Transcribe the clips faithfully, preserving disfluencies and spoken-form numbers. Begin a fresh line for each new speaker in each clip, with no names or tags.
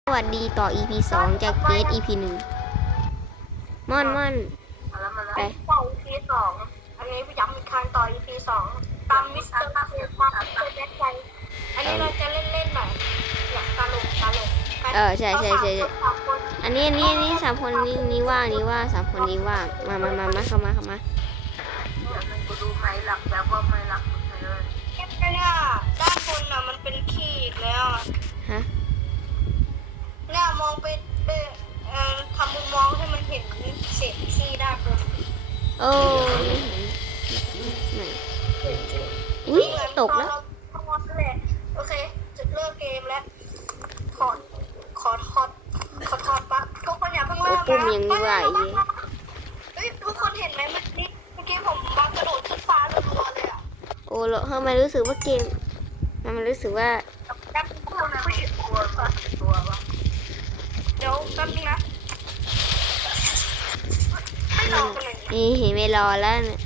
สวัสดีต่อ อี พี สองจากเกส อี พี หนึ่งม่อนม่อนไป
ต่อ อี พี สองอันนี้ย้ำอีกครั้งต่อ อี พี สองตามมิสเตอร์มาคือความเป็นแบ็คไซด์อันนี้เราจะเล่นเล่นแบบอยากตลกตลก
เออใช่ใช่ใช่อันนี้อันนี้อันนี้สามคนนี้นี้ว่างนี้ว่างสามคนนี้ว่างมามามามาเข้ามาเข้ามา
เดี๋ยวมันกูดูไม้หลักแบบว่าไม้หลักเลยแค่เนี่ยด้านบนน่ะมันเป็นขี้อีกแล้ว
ฮะ
เนี่ยมองไปเอ่อทำมุมมองให้มันเห็นเศษขี้ด้านบน
โอ้ไม่เห็นไหนอุ้ยตกแล้ว
โอเคจะเลิกเกมแล้วถอดขอถอดขอถอดปะทุกคนอย่าเพิ่งเลิกนะ
ปุ่มยังไม่ไหว
เฮ้ยทุกคนเห็นไหมเมื่อกี้เมื่อกี้ผมมากระโดดขึ้นฟ้ารัวๆเลยอ่ะ
โอ้แล้วทำไมรู้สึกว่าเกมมันรู้สึกว่า
ดับตัวนะไม่เห็นตัวปะตัวปะเดี๋ยวแป๊บนึงนะไม่รอกันเลย
นี่เห็นไม่รอแล้วเนี่ย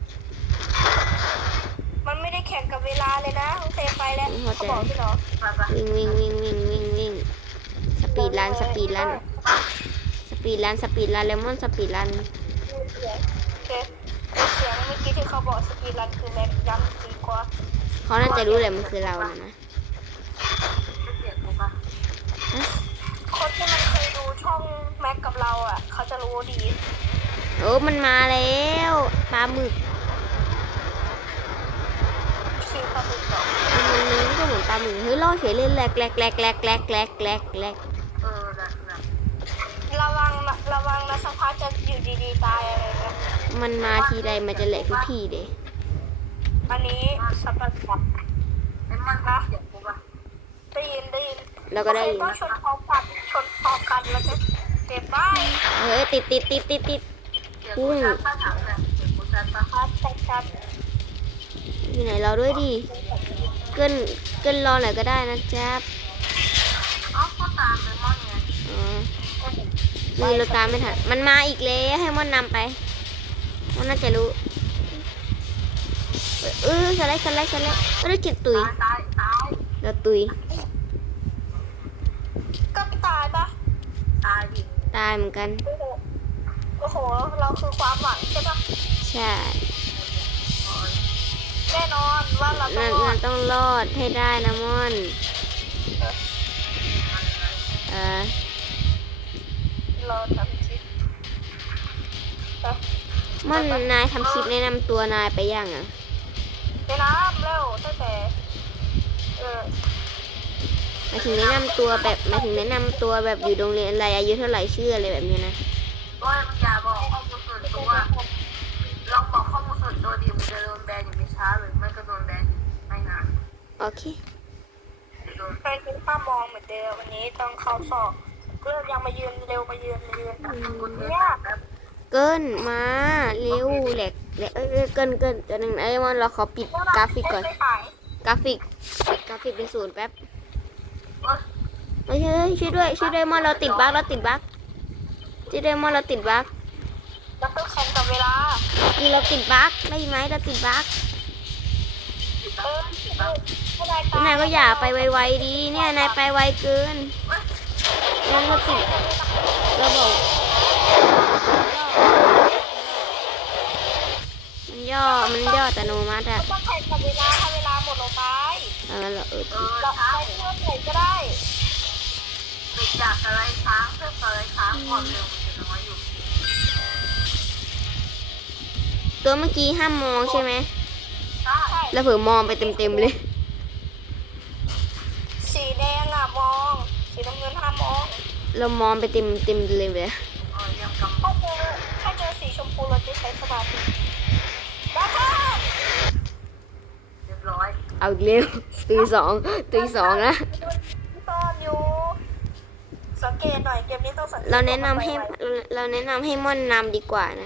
มันไม่ได้แข่งกับเวลาเลยนะเซฟไปแล้วเขาบอกพี่หรอ
วิ่งวิ่งวิ่งวิ่งวิ่งวิ่งสปีดรันสปีดรันสปีดรันสปีดรันเลมอนสปีดรัน
เสียงเสียงเมื่อกี้ที่เขาบอกสปีดรันคือแม็กย้ำดีกว่า
เขาน่าจะรู้แหละมันคือเรานะนะ
คนที่มันเคยดูช่องแม็กกับเราอ่ะเขาจะรู้ดี
โอ้มันมาแล้วปลาหมึก
คือปลาหมึกเหรอ
มันมันก็เหมือนปลาหมึกเฮ้ยล่อเฉยเลยแหลกแหลกแหลกแหลกแหลกแหลกแหลกแหลก
เออระวังระวังนะสักพักจะอยู่ดีๆตายอะไรเงี้ย
มันมาทีไรมันจะแหลกทุกทีเด้
อันนี้สับปะรดไอ้มันนะได้ยินได้ยิน
แล้วก็ได้ยิน
ก็ชนพร้อมกันชนพร้อมกันแล้วก็เก็บได้
เฮ้ยติดติดติดติดติดพุ่งอยู่ไหนเราด้วยดิเกินเกินรอหน่อยก็ได้นะจ๊บ
อ๋อเขาตามไปมอนไง
อ๋อมือเราตามไม่ทันมันมาอีกแล้วให้มันนำไปมันน่าจะรู้เออสไลด์สไลด์สไลด์เราได้เจ็บตุยเราตุย
ก็ตายปะตายดิ
ตายเหมือนกัน
โอ้โหเราคือความหวังใช่ปะ
ใช่
แน่นอนว่าเรา
ต้องต้องรอดให้ได้นะม่อนเออ
เราทำคลิป
ม่อนนายทำคลิปแนะนำตัวนายไปยังอ่ะ
ไปน้ำเร็วตั้งแต่เออ
มาถึงแนะนำตัวแบบมาถึงแนะนำตัวแบบอยู่โรงเรียนอะไรอายุเท่าไหร่ชื่ออะไรแบบนี้นะ
ก็มันอย่าบอกข้อมูลส่วนตัวลองบอกข้อมูลส่วนตัวดิมันจะโดนแบนอย่างไม่ช้าหรือไม่ก็โดนแบนไม่นาน
โอเค
ไปถึงข้ามองเหมือนเดิมวันนี้ต้องเข้าสอบเริ่มยังมายืนเร็วมายืนมายืนเนี่ย
เกินมาเร็วแหลกแหลกเอ้ยเกินเกินเกินหนึ่งไอ้มันเราขอปิดกราฟิกก่อนกราฟิกกราฟิกเป็นศูนย์แป๊บเฮ้ยช่วยด้วยช่วยด้วยมอนเราติดบั๊กเราติดบั๊กช่วยด้วยมอนเราติดบั๊ก
เราต้องแข่งกับเวลา
คือเราติดบั๊กได้ไหมเราติดบั๊กนายก็อย่าไปไวๆดีเนี่ยนายไปไวเกินนั่นเราติดเราบอกมันย่อมันย่ออัตโนมัติอะ
ต้องแข่งกับเวลาถ้าเวลาหมดเราตาย
เออเราเออ
เราไปเพื่อไหนก็ได้ติดจากอะไรช้างเพื่ออะไรช้างความเร็วมันจะน้อยอยู่
ตัวเมื่อกี้ห้ามมองใช่ไหม
ใช่
แล้วเผื่อมองไปเต็มๆเลย
สีแดงอะมองสีน้ำเงินห้ามมอง
เรามองไปเต็มเต็มเลยเลย
ถ้าเจอถ้าเจอสีชมพูเราจะใช้สมาธิแล้วค่ะเรียบร้อย
เอาเร็วตีสองตีสองนะ
ตอนอยู่สังเกตหน่อยเกมนี้ต้องสังเกต
เราแนะนำให้เราแนะนำให้ม่อนนำดีกว่านะ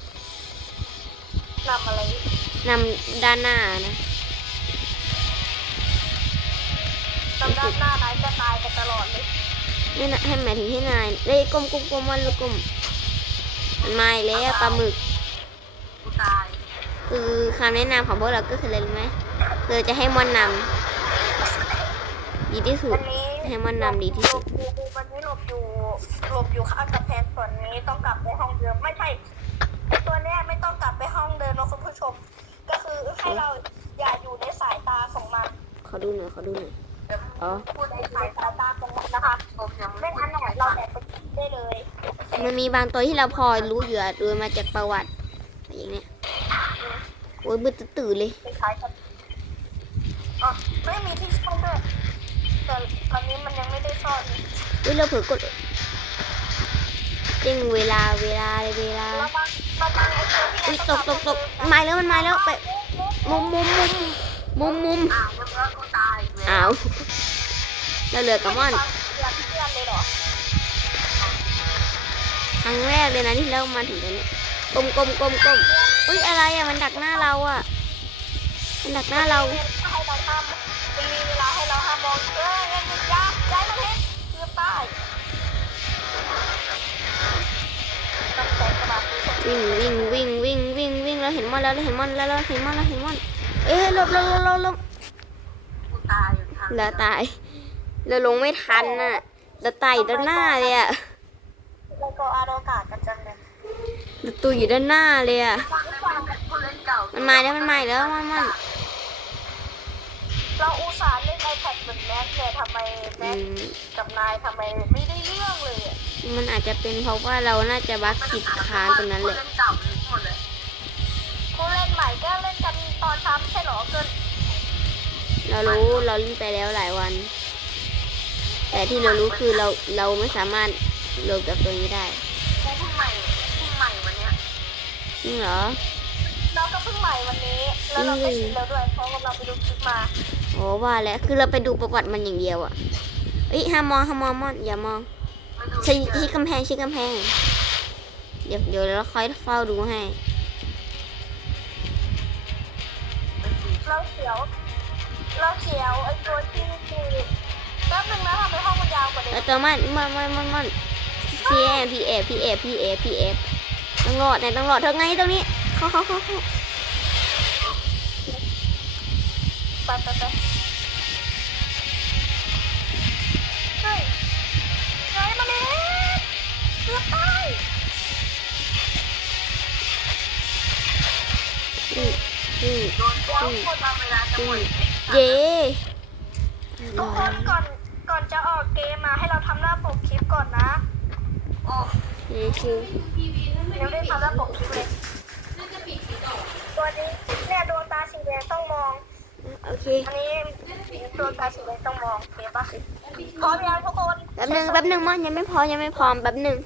นำอะไร
นำด้านหน้านะ
นำด้านหน้านายจะตายกันตลอดเลย
นี่นะให้หมายถึงให้นายได้กลมกลมกลมมันลูกกลมมันมาแล้วปลาหมึกคือคำแนะนำของพวกเราก็คืออะไรรู้ไหมคือจะให้ม่อนนำดีที่สุด
วันนี้
ให้มันนำดีที่สุด
หลบอยู่วันนี้หลบอยู่หลบอยู่ข้างกำแพงส่วนนี้ต้องกลับไปห้องเดิมไม่ใช่ไอตัวเนี้ยไม่ต้องกลับไปห้องเดิมนะคุณผู้ชม ก็คือให้เราอย่าอยู่ในสายตาของมัน
ขอดูหน่อยขอดูหน่อยอ๋อ
พูดในสายตาของมันนะคะไม่งั้นเนี่ยเราแอบไปกินได้เลย
มันมีบางตัวที่เราพอรู้อยู่อะโดยมาจากประวัติอะไรอย่างเนี้ยโอ้ยมืดตื่นเลย
คล้ายๆกันอ๋อไม่มีที่ซ่อนด้วยแต่ตอนนี้มันยังไม่ได้ซ่อน
เฮ้ยเราเผลอกดเด้งเวลาเวลาเลยเวลา
เรามาเรามาไอ้ตัวที่
อุ้ยตกตกตกมาแล้วมันมาแล้วไปมุมมุมมุมมุมมุม
อ้าวแล้วก็ตาย
อ้าวเราเหลือกับม่อน
เพื่อนเพื่อนเลยเหรอ
ครั้งแรกเลยนะที่เรามาถึงตรงนี้กลมกลมกลมกลมอุ้ยอะไรอ่ะมันดักหน้าเราอ่ะมันดักหน้าเรา
ให้เราห้ามมันมีเวลาให้เราห้ามมองเอ้ยยังยังยับใจมันเห็นเกือบตายต้องใช้สมาธิ
วิ่งวิ่งวิ่งวิ่งวิ่งวิ่งเราเห็นมันแล้วเราเห็นมันแล้วเราเห็นมันเราเห็นมันเอ้ยหลบหลบหลบหลบหลบ
กูตายอยู่ทาง
เราตายเราลงไม่ทันน่ะเราตายอยู่ด้านหน้าเลยอ่ะ
แล้วก็อาโดกาศกันจังเลย
เราตัวอยู่ด้านหน้าเลยอ่ะ
ผู้เล่นเก่า
มันมาแล้วมันมาอีกแล้วมันมัน
เราอุตส่าห์เล่น iPad เหมือนแม็กเนี่ยทำไม
อื
แม็ก
ม
กับนายทำไมไม่ได้เรื่องเลยอะ
มันอาจจะเป็นเพราะว่าเราน่าจะบักผิดค้านตรงนั้นแหละ
ผู้เล่นใหม่ก็เล่นกันตอนเช้าไม่ใช่เหรอเกิน
เรารู้เราเล่นไปแล้วหลายวัน แต่ที่เรารู้คือเราเราไม่สามารถลงกับตัวนี้ได้
เพิ่งใหม่เพิ่งใหม่วันเนี้ย
จริงเหรอ
เราก็เพิ่งใหม่วันนี้ แล้วเราก็ชินแล้วด้วยเพราะว่าเราไปดูคลิปมา
โอ้ว่าแล้วคือเราไปดูประวัติมันอย่างเดียวอ่ะเอ้ยห้ามมองห้ามมองมอนอย่ามองชี้ชี้กำแพงชี้กำแพงเดี๋ยวเดี๋ยวเราคอยเฝ้าดูให้
เราเขียว เราเขียวไอ้ตัวที่คือแป๊บนึงนะทำไมห้องมันยาวกว่าเดิ
แล้ว
ม
ตัวมันมันมันมันมันพีเอพีเอพีเอพีเอพีเอต้องรอดไหนต้องรอดเธอไงตรงนี้เข้าเข้าเข้าเข้า
ไปไปไปเฮ้ยเฮ้ยมาเลยเกือบตาย
อืมอืม
โดนแล้วคนมาเวลาจะหมด
เย่
ทุกคนก่อนก่อนจะออกเกมมาให้เราทำหน้าปกคลิปก่อนนะโอ้
เย่คือ
ยังไม่ได้ทำหน้าปกคลิปเลยตัวนี้เนี่ยดวงตาสีแดงต้องมอง
โอเค
อันนี้ดวงตาสีแดงต้องมองโอเคปะพร้อมยังทุกคน
แป๊บหนึ่งแป๊บหนึ่งมอนยังไม่พอยังไม่พร้อมแป๊บหนึ่ง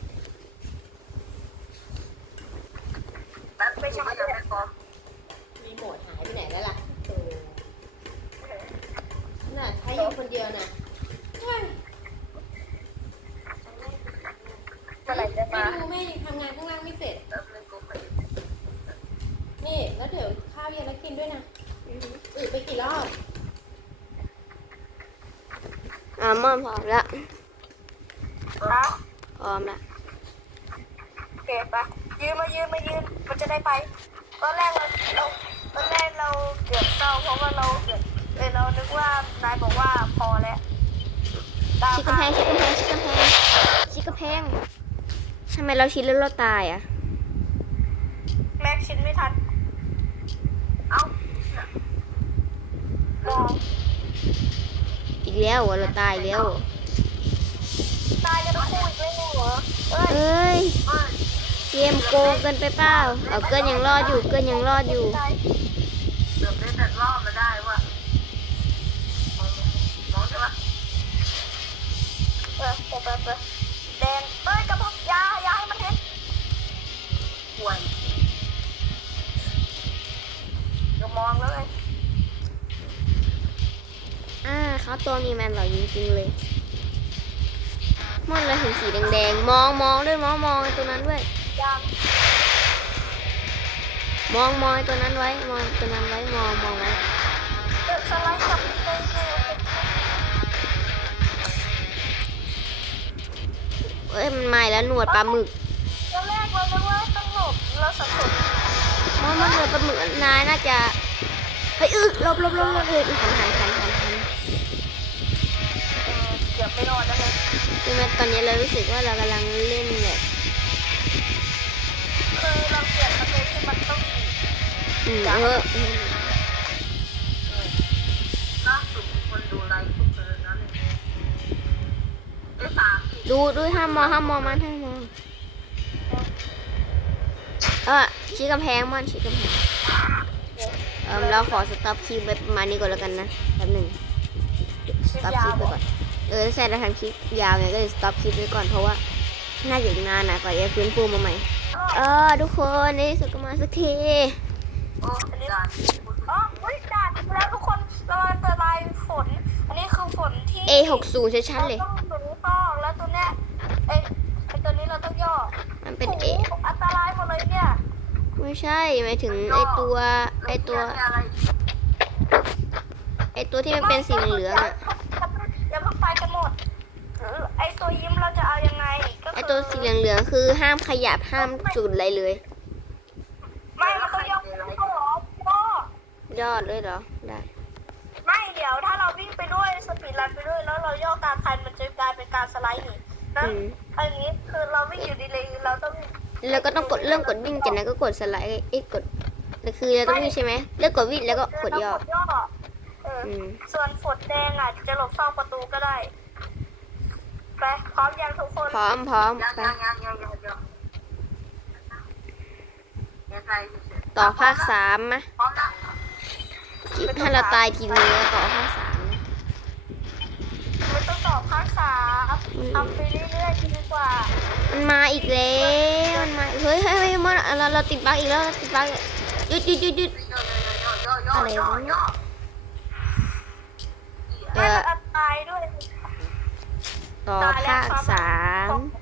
ไม่ใช่ยังไม่พร้อม
มีโหมดหายไปไหนแล้วล่ะเออน่ะใช้อยู่คนเดียวนะเฮ้ย
เมื่อไหร่จะ
ไม่
มา
ดูแม่ยังทำงานข้างล่างไม่เสร็จ นี่ แล้วเดี๋ยวข้าวเย็นแล้วกินด้วยนะอือไปกี่รอบ
อ่ามอนพร้อมละ
ฮะ
พร้อมละ
โอเคปะยืนมายืนมายืนมันจะได้ไปตอนแรกเราเราตอนแรกเราเกือบเศร้าเพราะว่าเราเกือบเออเรานึกว่านายบอกว่าพอแล้วตาม
ชี้กำแพงชี้กำแพงชี้กำแพงชี้กำแพงทำไมเราชี้แล้วเราตายอ่ะ
แม็กชินไม่ทันเอ้า มอง
อีกแล้วเหรอเราตายอีกแล้วเหรอ
ตายกันทั้งคู่อีกแล้วเหรอเอ้ย
เอ้ยเกมโกงเกินไปเปล่าเอาเกินยังรอดอยู่เกินยังรอดอยู่
เกือบได้แต่รอบมาได้ว่ะมองใช่ปะเออเออเออเออแดนเอ้ยกระบอกยายาให้มันเห็นห่วยเดี๋ยวมองแล้วไง
อ่าเขาตัวนี้แมนหล่อจริงๆเลยมอนเราเห็นสีแดงๆมองมองด้วยมองมองไอ้ตัวนั้นด้วย
ยาม
มองมองไอ้ตัวนั้นไว้มองตัวนั้นไว้มองมองไว้
เดินสไลด์กลับไปเลยโอเค
เอ้ยมันมาอีกแล้วหนวดปลาหมึก
ตอนแรกเราคิดว่าต้องหลบเราสับสน
มองมันหนวดปลาหมึกนายน่าจะเฮ้ยอึหลบหลบหลบหลบเลยหันหันหันหันหัน
เออเกือบไม่รอดนะเลย
คือแม้ตอนนี้เรารู้สึกว่าเรากำลังเล่นแบบ
คือเราเกลียดประเภทที่มันต้องมี
อืมเออ
ล่าสุดคนดูไลฟ์ทุกเดือนนั้นเลยได้สามสิบ
ดูดูห้ามมองห้ามมองมันห้ามมองเออชี้กำแพงมันชี้กำแพงเออเราขอสต็อปคลิปไว้ประมาณนี้ก่อนแล้วกันนะแป๊บหนึ่งสต็อปคลิปไปก่อนเออใช่เราทำคลิปยาวไงก็เลยสต็อปคลิปไว้ก่อนเพราะว่าน่าจะอีกนานนะกว่าจะฟื้นฟูมาใหม่เออทุกคนในที่สุดก็มาสักที
โอ้อันนี้อ๋ออุ้ยด่านแล้วทุกคนเราอันตรายฝน อันนี้คือฝนที่
เอ หกสิบชัดๆเลย
ราต้องหนุนต่อแล้วตัวเนี้ยไอไอตัวนี้เราต้องย่อ
มันเป็น
โอ้
เอ
โหอันตรายหมดเลยเนี่ย
ไม่ใช่หมายถึงไอตัวไอตัวไอตัวที่มันเป็นสีเหลืองๆอะ
อย่าเพิ่งไปกันหมดเออไอตัวยิ้มเราจะเอายังไงก็
ไอ
คือ
ตัวสีเหลืองๆคือห้ามขยับห้ามจุดอะไรเลย
ไม่มันต้องย่อเข้าหรอพ่อย
อดเลยเหรอได้
ไม่เดี๋ยวถ้าเราวิ่งไปด้วยสปีดรันไปด้วยแล้วเราย่อตามทันมันจะกลายเป็นการสไลด์หนีนั่นอันนี้คือเราวิ่งอยู่ดีเลยเราต้อง
แล้วก็ต้องกดเริ่มกดวิ่งจากนั้นก็กดสไลด์ไอ้ยกดคือเราต้องวิ่งใช่ไหมเลือกกดวิ่งแล้วก็กดย่อ
ย่อเออ
อืม
ส่วนฝนแดงอ่ะจะหลบซ่องประตูก็ได้ไปพร้อมยังทุกคน
พร้อมพร้อม
ยัง
ไป
ยังยังยังยังยังยังไง
ต่อภาคสามมะ
พร้อมนะ
ถ้าเราตายทีนี้ก็ต่อภาคสามนะ
ไม่ต้องตอบภาคสามทำไปเรื่อยๆดีกว่า
มันมาอีกแล้วมันมาเฮ้ยเฮ้ยเฮ้ยมันเราเราติดบั๊กอีกแล้วเราติดบั๊กหยุดหยุดหยุดหยุดอะไรวะเนี่ยเอ
ให้
อ
มันอันตรายด้วย
ต่อภาคสาม
ของ